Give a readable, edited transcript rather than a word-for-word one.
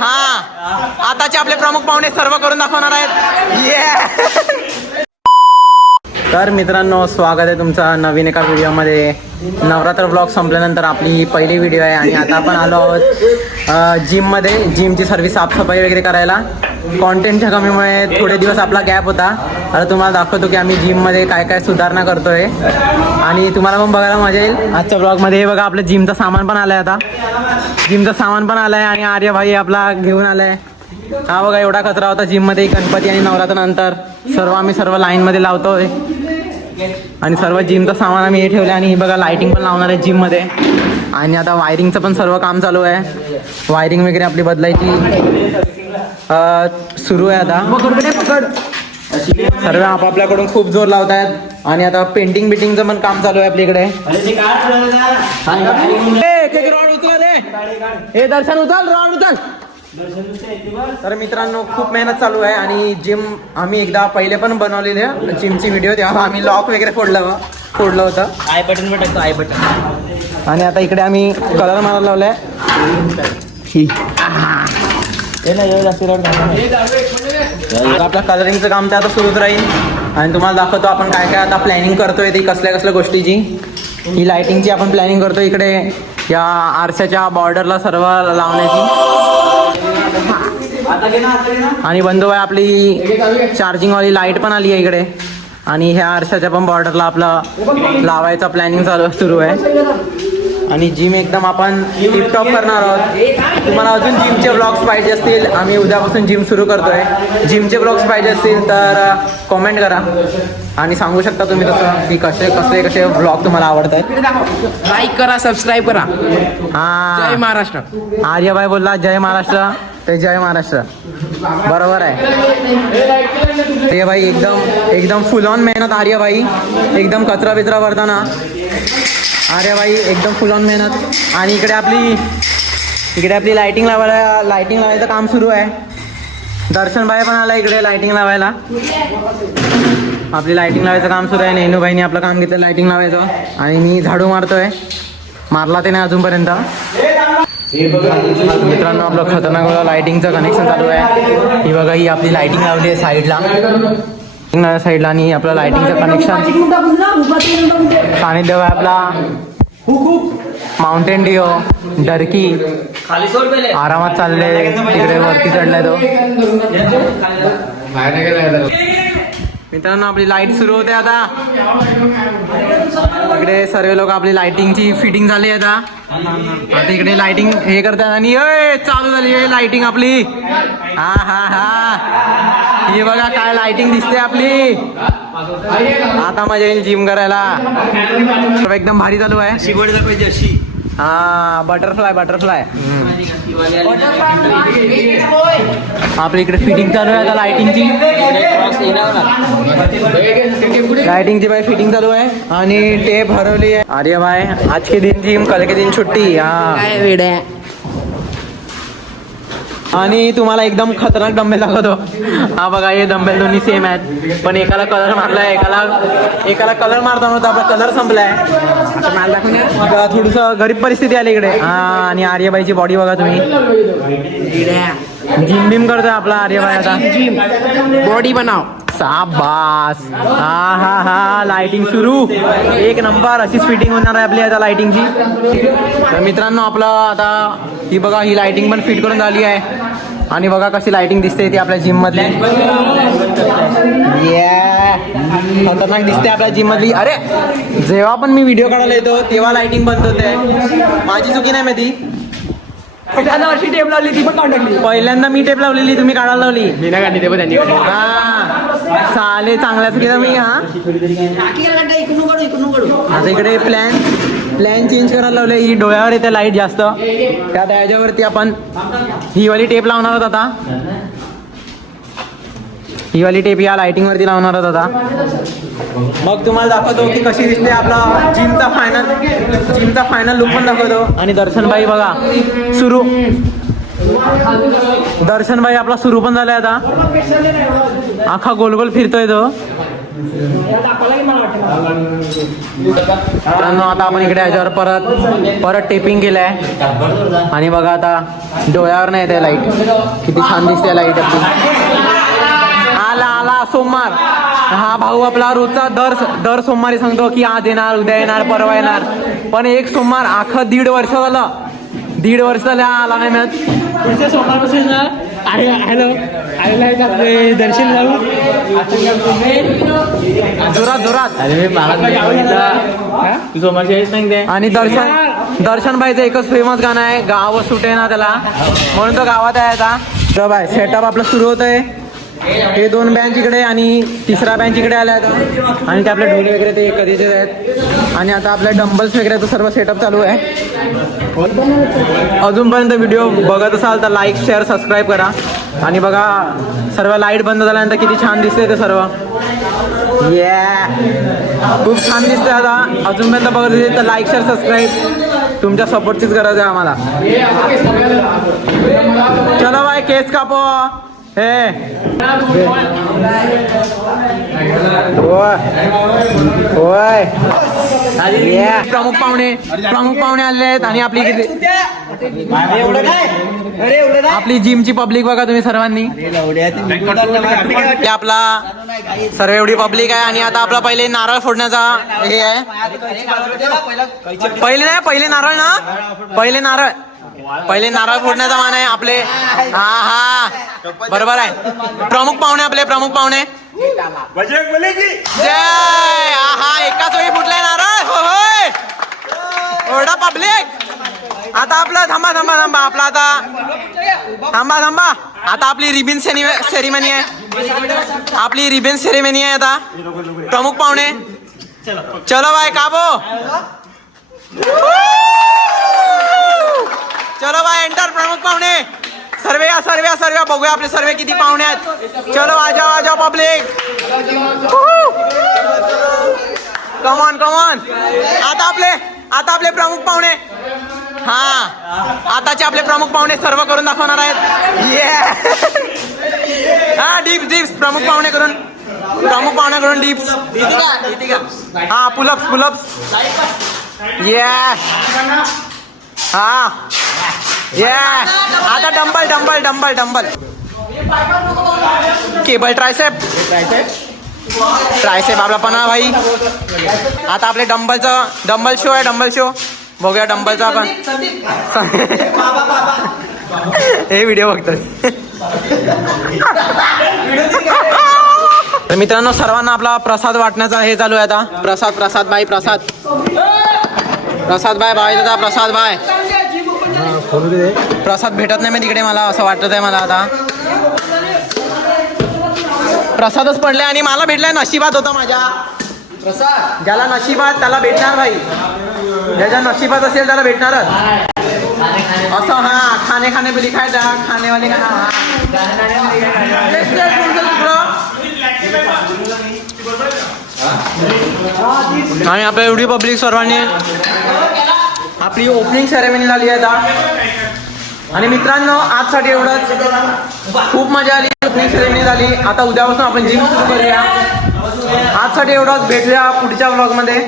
हा आताचे आपले प्रमुख पाहुणे सर्व करून दाखवणार आहेत. तर मित्रांनो, स्वागत आहे तुमचा नवीन एका व्हिडिओमध्ये. नवरात्र ब्लॉग संपल्यानंतर आपली ही पहिली व्हिडिओ आहे आणि आता आपण आलो आहोत जिममध्ये. जिमची सर्व साफसफाई वगैरे करायला. कॉन्टेंटच्या कमीमुळे थोडे दिवस आपला गॅप होता. आता तुम्हाला दाखवतो की आम्ही जिममध्ये काय काय सुधारणा करतोय आणि तुम्हाला पण बघायला मजा येईल आजच्या ब्लॉगमध्ये. हे बघा, आपलं जिमचं सामान पण आलंय. आता जिमचं सामान पण आलंय आणि आर्यभाई आपला घेऊन आलाय. हा बघा, एवढा कचरा होता जिममध्ये. गणपती आणि नवरात्रानंतर सर्व लाईनमध्ये लावतोय आणि सर्व जिमचं सामान आम्ही हे ठेवलं. आणि हे बघा, लाईटिंग पण लावणार आहे जिममध्ये. आणि आता वायरिंगचं पण सर्व काम चालू आहे. वायरिंग वगैरे आपली बदलायची सुरू आहे आता. सर्व आपापल्याकडून खूप जोर लावत आहेत. आणि आता पेंटिंग बिटिंगचं पण काम चालू आहे आपल्याकडे. रॉड उचल रे, हे दर्शन उचल, रॉड उचल. तर मित्रांनो, खूप मेहनत चालू आहे. आणि जिम आम्ही एकदा पहिले पण बनवलेले जिमची व्हिडिओ, तेव्हा आम्ही लॉक वगैरे फोडलं होतं. आय बटन वर टाकतो, आय बटन. आणि आता इकडे आम्ही कलर मारायला लावलाय. आपलं कलरिंगचं काम ते आता सुरूच राहील. आणि तुम्हाला दाखवतो आपण काय काय आता प्लॅनिंग करतोय ती कसल्या गोष्टीची. ही लाइटिंगची आपण प्लॅनिंग करतो इकडे या आरशाच्या बॉर्डरला सर्व लावण्याची. आणि बंधू आहे आपली चार्जिंग वाली लाईट पण आली आहे इकडे. आणि ह्या आरशाच्या पण बॉर्डरला आपलं लावायचा प्लॅनिंग सुरू आहे. आणि जिम एकदम आपण टिपटॉप करणार आहोत. तुम्हाला अजून जिमचे ब्लॉग्स पाहिजे असतील, आम्ही उद्यापासून जिम सुरू करतोय. जिमचे ब्लॉग्स पाहिजे असतील तर कॉमेंट करा आणि सांगू शकता तुम्ही तसं की कसे ब्लॉग तुम्हाला आवडत आहेत. लाईक करा, सबस्क्राईब करा. हा, जय महाराष्ट्र. आर्यभाई बोलला जय महाराष्ट्र, ते जय महाराष्ट्र बरोबर आहे. आर्यभाई एकदम फुल ऑन मेहनत. आर्यभाई एकदम कचरा बिचरा भरताना आर्यभाई एकदम फुल ऑन मेहनत. आणि इकडे आपली लाइटिंग लावायचं काम सुरू आहे. दर्शनभाई पण आला इकडे लाइटिंग लावायला. आपली लाइटिंग लावायचं काम सुरू आहे. नेनूभाईने आपलं काम घेतलं लाइटिंग लावायचं. आणि मी झाडू मारतोय. मारला ते नाही अजूनपर्यंत. मित्रांनो, आपलं खतरनाक लाइटिंगचं कनेक्शन चालू आहे. ही बघा, ही आपली लाइटिंग लावली आहे साईडला आणि आपलं लाइटिंगचं कनेक्शन. सानिध्य आहे आपला माउंटेन डिओ डरकी आरामात चालले. तिकडे वरती चढलाय तो. मित्रांनो, आपली लाईट सुरू होते आता. इकडे सर्व लोक आपली लाइटिंगची फिटिंग झाली आहे आता इकडे लाइटिंग हे करतात. आणि चालू झाली लाइटिंग आपली. हा हे बघा काय लाइटिंग दिसते आपली. आता मजा येईल जिम करायला. एकदम भारी चालू आहे. हा, बटरफ्लाय आपल्या इकडे फिटिंग चालू आहे आता लाइटिंगची बाय फिटिंग चालू आहे. आणि टेप हरवली आहे. अरे भाई, आज के दिन जिम, कल के दिन छुट्टी. हा, आणि तुम्हाला एकदम खतरनाक डंबेल दाखवतो. हा बघा, हे डंबेल दोन्ही सेम आहेत. पण एकाला कलर मारलाय, एकाला कलर मारता नव्हता. आपला कलर संपलाय. थोडस गरीब परिस्थिती आली इकडे. हा, आणि आर्यबाईची बॉडी बघा तुम्ही. जिम बिम करतोय आपला आर्यबाई आता. जिम बॉडी बनाव. शाबास. हा लाइटिंग सुरू. एक नंबर अशीच फिटिंग होणार आहे आपली आता लाइटिंगची. तर मित्रांनो, आपलं आता ही बघा, ही लाइटिंग पण फिट करून झाली आहे. आणि बघा कशी लाइटिंग दिसते ती आपल्या जिम मधली. खतरनाक दिसते आपल्या जिम मधली. अरे, जेव्हा पण मी व्हिडिओ काढायला येतो तेव्हा लाइटिंग बंद होते. माझी चुकी नाही माहिती. टेप लावली ती पण काढली. पहिल्यांदा मी टेप लावलेली, तुम्ही काढायला लावली. मी नाही काढली ते पण त्यांनी. हा, साले चांगल्या चुकीचा मी. हा, आता इकडे प्लॅन चेंज करायला लावले. ही डोळ्यावर येते लाईट जास्त. त्या याच्यावरती आपण ही वाली टेप लावणार आहोत आता. ही वाली टेप या लाइटिंग वरती लावणार आहोत आता. मग तुम्हाला दाखवतो की कशी दिसते आपला जिमचा फायनल लुक पण दाखवतो. आणि दर्शनभाई बघा सुरू. दर्शनभाई आपला सुरू पण झालाय आता. अख्खा गोल फिरतोय तो. मित्रांनो आता आपण इकडे याच्यावर परत टेपिंग केलंय आणि बघा आता डोळ्यावर नाही येते लाईट. किती छान दिसते लाईट आपली. आला सोमवार. हा भाऊ आपला रोजचा दर सोमवारी सांगतो की आज येणार, उद्या येणार, परवा येणार. पण एक सोमवार अख्खं 1.5 वर्ष झालं. 1.5 वर्ष झालं आला नाही मिळत. पुढच्या सोमवारपासून ना हॅलो आपले दर्शन जाऊ जोरात. अरे तू सोमवारच्या वेळेस सांगते. आणि दर्शन भाईचं एकच फेमस गाणं आहे, गाव सुटे ना त्याला, म्हणून तो गावात आहे आता. तर बाय सेटअप आपलं सुरू होत आहे. हे 2 बँच इकडे आणि तिसरा बँच इकडे आला आता. आणि ते आपले ढोली वगैरे ते कधीचे आहेत. आणि आता आपल्या डंबल्स वगैरे सर्व सेटअप चालू आहे. अजूनपर्यंत व्हिडिओ बघत असाल तर लाईक, शेअर, सबस्क्राईब करा. आणि बघा सर्व लाईट बंद झाल्यानंतर किती छान दिसते ते सर्व. खूप छान दिसते. आता अजूनपर्यंत बघत असेल तर लाईक, शेअर, सबस्क्राईब तुमच्या सपोर्टचीच गरज आहे आम्हाला. चलो बाय केस कापो. हे होय प्रमुख पाहुणे आले आहेत. आणि आपली आपली जिमची पब्लिक बघा तुम्ही सर्वांनी. आपला सर्व एवढी पब्लिक आहे. आणि आता आपला पहिले नारळ फोडण्याचा हे आहे. पहिले नारळ फोडण्याचा मान आहे आपले. हा बरोबर आहे. प्रमुख पाहुणे जय. हा एकाच वेळी फुटलाय नारळ. होय एवढा पब्लिक. आता आपलं थांबा आपला आता थांबा. आता आपली रिबन सेरेमनी आहे. आता प्रमुख पाहुणे चलो बाय काबो. चलो बाय एंटर प्रमुख पाहुणे. सर्वे बघूया आपले सर्वे किती पाहुणे आहेत. चलो आजा पब्लिक. कमॉन. आता आपले प्रमुख पाहुणे. आताचे आपले प्रमुख पाहुणे सर्व करून दाखवणार आहेत. डिप्स प्रमुख पाहुण्याकडून डिप्स. पुलअप्स. आता डंबल. केबल ट्रायसेप आपला पना भाई. आता आपले डंबल शो बघूया डंबलचा आपण. हे व्हिडिओ बघतोय. तर मित्रांनो सर्वांना आपला प्रसाद वाटण्याचा हे चालू आहे आता. प्रसाद भाई दादा. प्रसाद भेटत नाही मी तिकडे, मला असं वाटत आहे. मला आता प्रसादच पडले आणि मला भेटलाय. नशिबात होता माझ्या प्रसाद. ज्याला नशिबात त्याला भेटणार भाई. ज्याच्या नशिबात असेल त्याला भेटणारच असं. खाने पे लिखा है खाने वाले का. आणि आपल्या एवढी पब्लिक सर्वांनी आपली ओपनिंग सेरेमनी झाली आहे आता. आणि मित्रांनो आजसाठी एवढंच. खूप मजा आली. ओपनिंग सेरेमनी झाली. आता उद्यापासून आपण जिम सुरू करूया. आजसाठी एवढंच. भेटूया पुढच्या व्लॉगमध्ये.